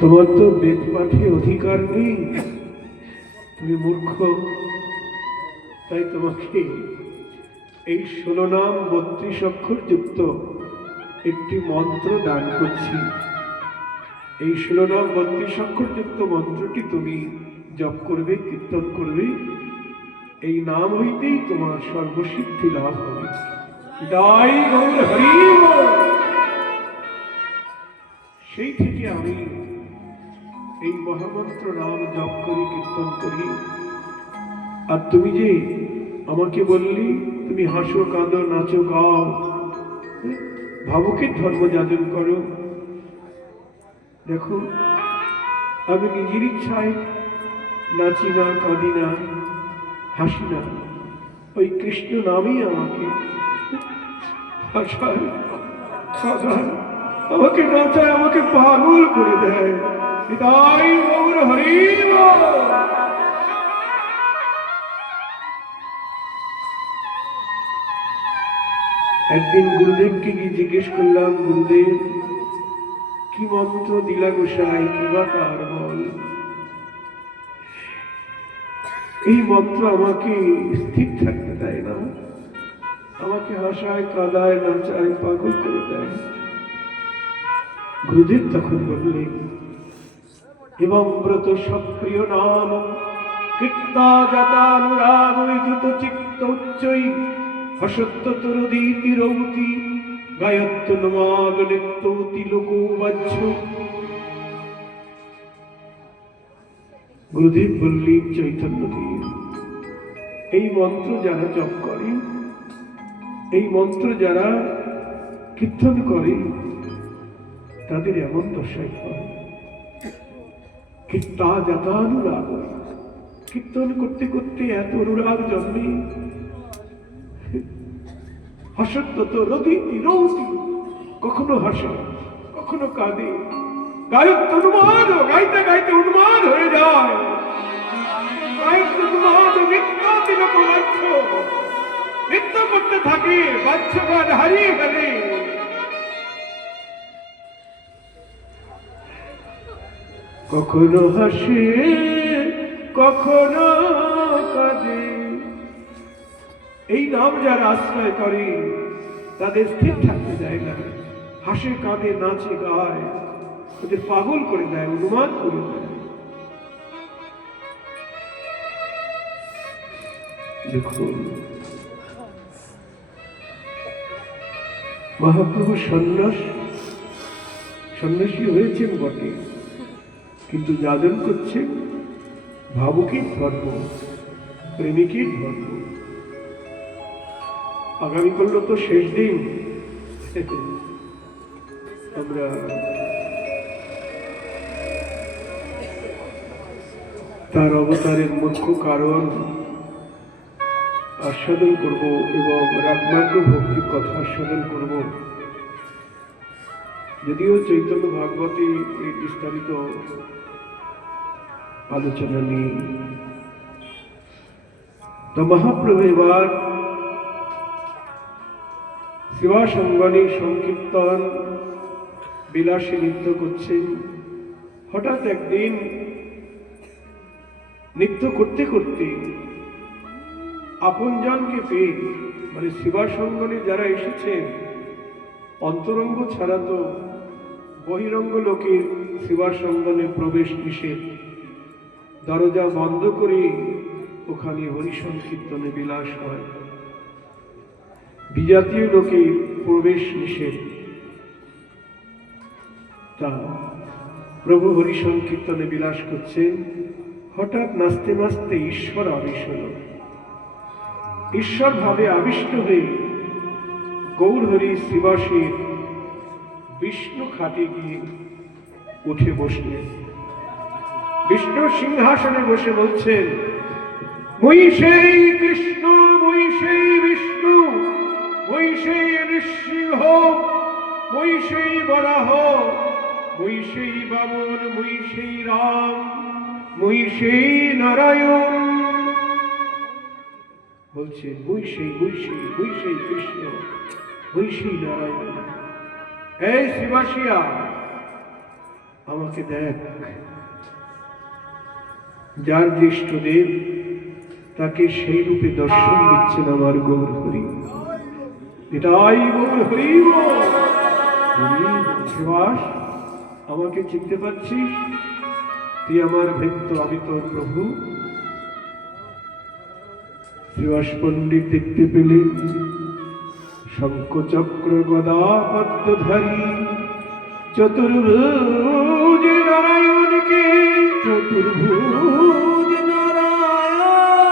তোমার তো বেদ পাঠে অধিকার নেই, তুমি মূর্খ। তাই তোমাকে এই 16 নাম 32 অক্ষর যুক্ত একটি মন্ত্র দান করছি। এই 16 নাম 32 অক্ষর যুক্ত মন্ত্রটি তুমি জপ করবে, কীর্তন করবে। এই নাম হইতেই তোমার সর্বসিদ্ধি লাভ হবে। জয় গৌর হরি বল। সেই থেকে আমি এই মহামন্ত্র নাম জপ করি, কীর্তন করি। আর তুমি যে আমাকে বললি তুমি হাসো, কাঁদো, নাচো, গাও, ভাবুকের ধর্ম যাজন করো। দেখো, আমি নিজের ইচ্ছায় নাচি না, কাঁদি না, হাসি না। ওই কৃষ্ণ নামই আমাকে হাসায়, কাঁদায়, আমাকে নাচায়, আমাকে পাগল করে দেয়। তাই গৌর হরি বল। একদিন গুরুদেবকে গিয়ে জিজ্ঞেস করলাম, গুরুদেব কি মন্ত্র দিলা গোসাই, কিবা তার বল। এই মন্ত্র আমাকে স্থির থাকতে দেয় না, আমাকে হাসায়, কাঁদায়, নাচায়, পাগল করে দেয়। গুরুদেব তখন বললেন, এবং ব্রত সপ্রিয় নাম কীর্তা জাতানুরাগ বিদ্যুত চিত্ত উচ্চৈ হসত্য তরুদীতি রৌতি গায়ত্ত নমাগ নিত্যৌতি লোকো বাহ্য। গুরুদেব বললেন, চৈতন্যদেব, এই মন্ত্র যারা জপ করে, এই মন্ত্র যারা কীর্তন করে, তাদের এমন দশাই হয়। কীর্তা জাতানুরাগ, কীর্তন করতে করতে এত অনুরাগ জন্মে। হাসত্য রদিতি রৌতি, কখনো হাসে, কখনো কাঁদে। গায়ত্ত উন্মাদ, গাইতে গাইতে উন্মাদ হয়ে যায়। গায়ত্ত উন্মাদ নিত্যতি লোক বাহ্য, নৃত্য করতে থাকে, বাহ্যবাদ হারিয়ে ফেলে। কখনো হাসে, কখনো কাঁদে। এই নাম যারা আশ্রয় করে তাদের স্থির থাকতে দেয় না। হাসে, কাঁদে, নাচে, গায়, ওদের পাগল করে দেয়, অনুমান করে দেয়। দেখুন, মহাপ্রভু সন্ন্যাসী হয়েছেন বটে, কিন্তু যাজন করছেন ভাবুকের ধর্ম, প্রেমিকের ধর্ম। আগামীকাল তো শেষ দিন। আমরা তার অবতারের মুখ্য কারণ আস্বাদন করব এবং রাগমার্গ ভক্তির কথা আস্বাদন করব। যদিও চৈতন্য ভাগবতে এই বিস্তারিত আলোচনা নেই, তো মহাপ্রভু এবার সেবা সঙ্গনী সংকীর্তন বিলাসে নৃত্য করছেন। হঠাৎ একদিন নৃত্য করতে করতে আপনজনকে পেয়ে, মানে সেবা সঙ্গনে যারা এসেছেন, অন্তরঙ্গ ছাড়া তো বহিরঙ্গ লোকের সেবা সঙ্গনে প্রবেশ নিষেধ। দরজা বন্ধ করে ওখানে হরি সংকীর্তনে বিলাস হয়। বিজাতীয় লোকের প্রবেশ নিষেধ। তা প্রভু হরি সংকীর্তনে বিলাস করছেন। হঠাৎ নাচতে নাচতে ঈশ্বর আবিষ্ট হল। ঈশ্বর ভাবে আবিষ্ট হয়ে গৌর হরি শ্রীবাসীর বিষ্ণু খাটে গিয়ে উঠে বসলেন। বিষ্ণু সিংহাসনে বসে বলছেন, মই সেই কৃষ্ণ, মই সেই বিষ্ণু, মই সেই নৃসিংহ, মই সেই বরাহ, মই সেই বামন, মই সেই রাম, মই সেই নারায়ণ। বলছে মই সেই কৃষ্ণ, মই সেই নারায়ণ। এই শ্রীবাসিয়া, আমাকে দেখ। যার জ্যেষ্ঠদেব তাকে সেই রূপে দর্শন দিচ্ছেন আমার গৌর হরি। এটাই গৌর হরি। শিবাস, আমাকে চিনতে পারছিস? তুই আমার ভৃত্য, আমি তোর প্রভু। শিবাস পণ্ডিত দেখতে পেলেন শঙ্খ চক্র গদা পদ্মধারী চতুর্ভুজ নারায়ণকে, চতুর্ভুজ নারায়ণকে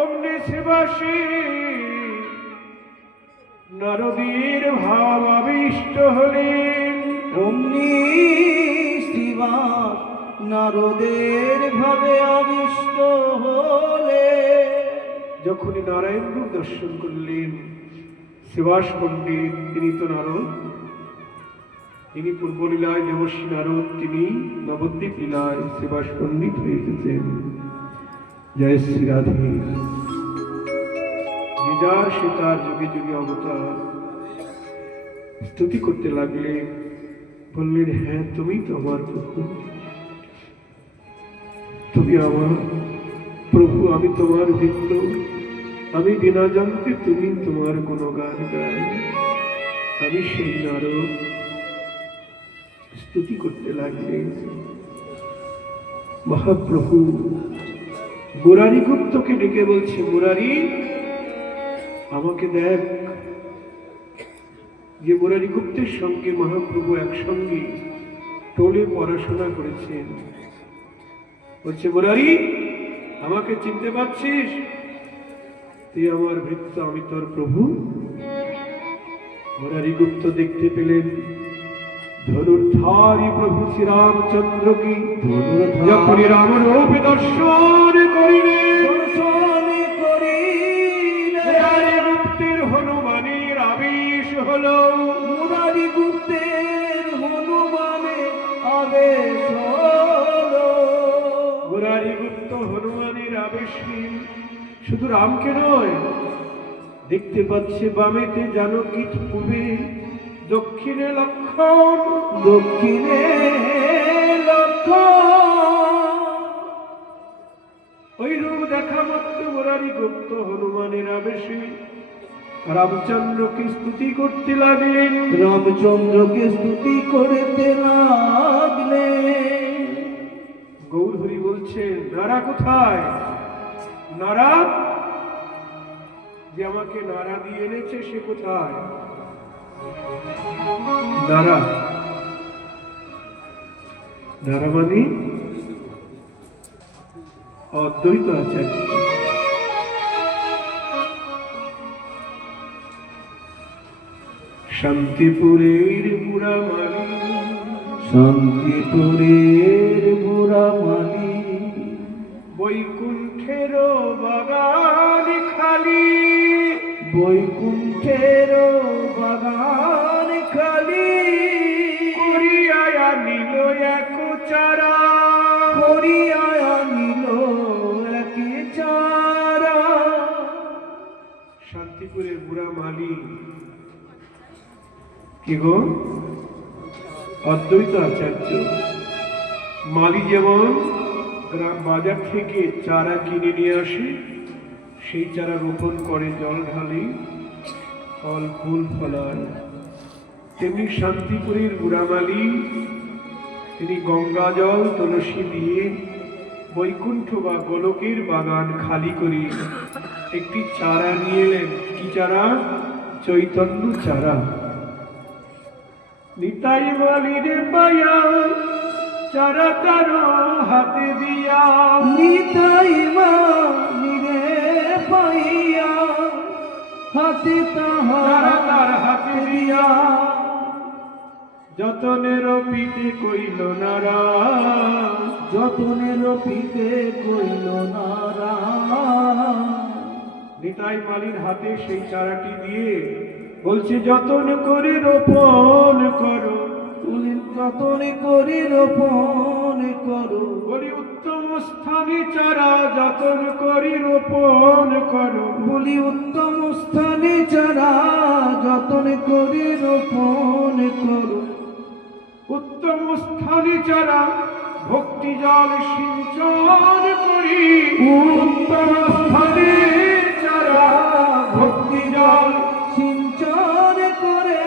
অগ্নি শিবাসী নারদীর ভাব আবিষ্ট হলেন। অগ্নি শিবাস নারদের ভাবে আবিষ্ট হলে যখনই নারায়ণ রূপ দর্শন করলেন শিবাস পণ্ডিত, তিনি তো নারদ, তিনি পূর্বলীলায় দেবশ্রী নারদ, তিনি নবদ্বীপ লীলায় শিবাস পণ্ডিত হয়ে এসেছেন। জয় শ্রী রাধে। নিজার সীতার যুগে যুগে অবতার স্তুতি করতে লাগলেন, বললেন হ্যাঁ তুমি তো আমার প্রভু, তুমি আমার প্রভু, আমি তোমার ভৃত্য, আমি বিনা জানতে তুমি তোমার গুণগান গাই। আমি সেই নারদ। স্তুতি করতে লাগলেন। মহাপ্রভু মুরারি গুপ্তকে ডেকে বলছে, মুরারি আমাকে দেখ। যে মুরারি গুপ্তের সঙ্গে মহাপ্রভু একসঙ্গে টোলে পড়াশোনা করেছেন, বলছে মুরারি আমাকে চিনতে পারছিস? তুই আমার ভৃত্য, আমি তোর প্রভু। মুরারি গুপ্ত দেখতে পেলেন ধনুর্ধারী প্রভু শ্রীরামচন্দ্রকে। যখনই রামরূপ দর্শন করিলেন, মুরারি গুপ্তের হনুমানের আবেশ হলো। মুরারি গুপ্তের হনুমানের আবেশ হলো। মুরারি গুপ্ত হনুমানের আবেশে শুধু রামকে নয়, দেখতে পাচ্ছে বামেতে জানকী, পূবে দক্ষিণে লক্ষণ, দক্ষিণে লক্ষণ। ওই রূপ দেখা মাত্র মুরারি গুপ্ত হনুমানের আবেশে রামচন্দ্রকে স্তুতি করতে লাগলেন। রামচন্দ্রকে স্তুতি করতে লাগলেন। গৌর হরি বলছেন, নারা কোথায়? নারা, যে আমাকে নারা দিয়ে এনেছে সে কোথায়? নারা, নারা মানে অদ্বৈত আচার্য। শান্তিপুরের বুড়া মালি, শান্তিপুরের বুড়া মালি, বৈকুণ্ঠের বাগান খালি, বৈকুণ্ঠের বাগান খালি, করিয়া নিল এক চারা, করিয়া নিল এক চারা। শান্তিপুরের বুড়া মালি কি গো? অদ্বৈত আচার্য। মালি যেমন গ্রাম বাজার থেকে চারা কিনে নিয়ে আসে, সেই চারা রোপণ করে, জল ঢালে, ফল ফুল ফলায়, তেমনি শান্তিপুরের বুড়ামালি তিনি গঙ্গা জল তুলসী দিয়ে বৈকুণ্ঠ বা গোলকের বাগান খালি করে একটি চারা নিয়ে এলেন। কি চারা? চৈতন্য চারা। নিতাই মালিরে পায়া চারা তার হাতে দিয়া, নিতাই মালিরে পাইয়া হাতে চারা তার তাহার হাতে দিয়া, যতনের পিতে কইল নারা, যতনের পিতে কইল নারা। নিতাই মালির হাতে সেই চারাটি দিয়ে বলছে, যতন করে রোপণ করো, তুমি যতন করে রোপণ করো, বলি উত্তম স্থানে চারা যতন করে রোপণ করো, বলি উত্তম স্থানে চারা যতন করে রোপণ করো। স্থানে যারা ভক্তি জল সিঞ্চন করি, উত্তম স্থানে যারা ভক্তি জল সিঞ্চন করে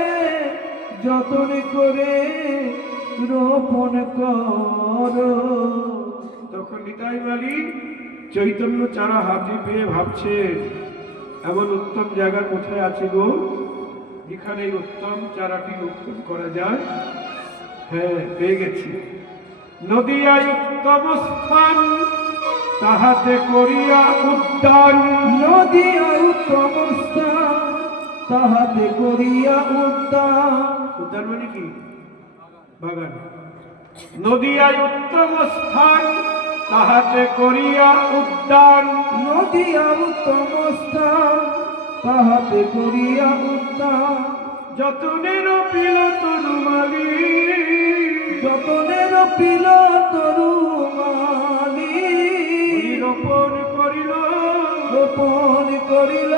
যতন করে রোপণ করো। তখন নিতাই মালি চৈতন্য চারা হাতে পেয়ে ভাবছে, এমন উত্তম জায়গা কোথায় আছে গো, যেখানে এই উত্তম চারাটি রোপণ করা যায়? হ্যাঁ, পেয়ে গেছি। নদিয়ায় উত্তম স্থান, তাহাতে করিয়া উদ্যান। নদী উত্তম স্থান, তাহাতে করিয়া উদ্যান। উদ্যান মানে কি? বাগান। নদিয়ায় উত্তম স্থান, তাহাতে করিয়া উদ্যান। নদী উত্তম স্থান, তাহাতে করিয়া উদ্যান। যতনের পিল তরুমালি, যতনের পিল তরুমালি, রোপণ করিল রোপণ করিল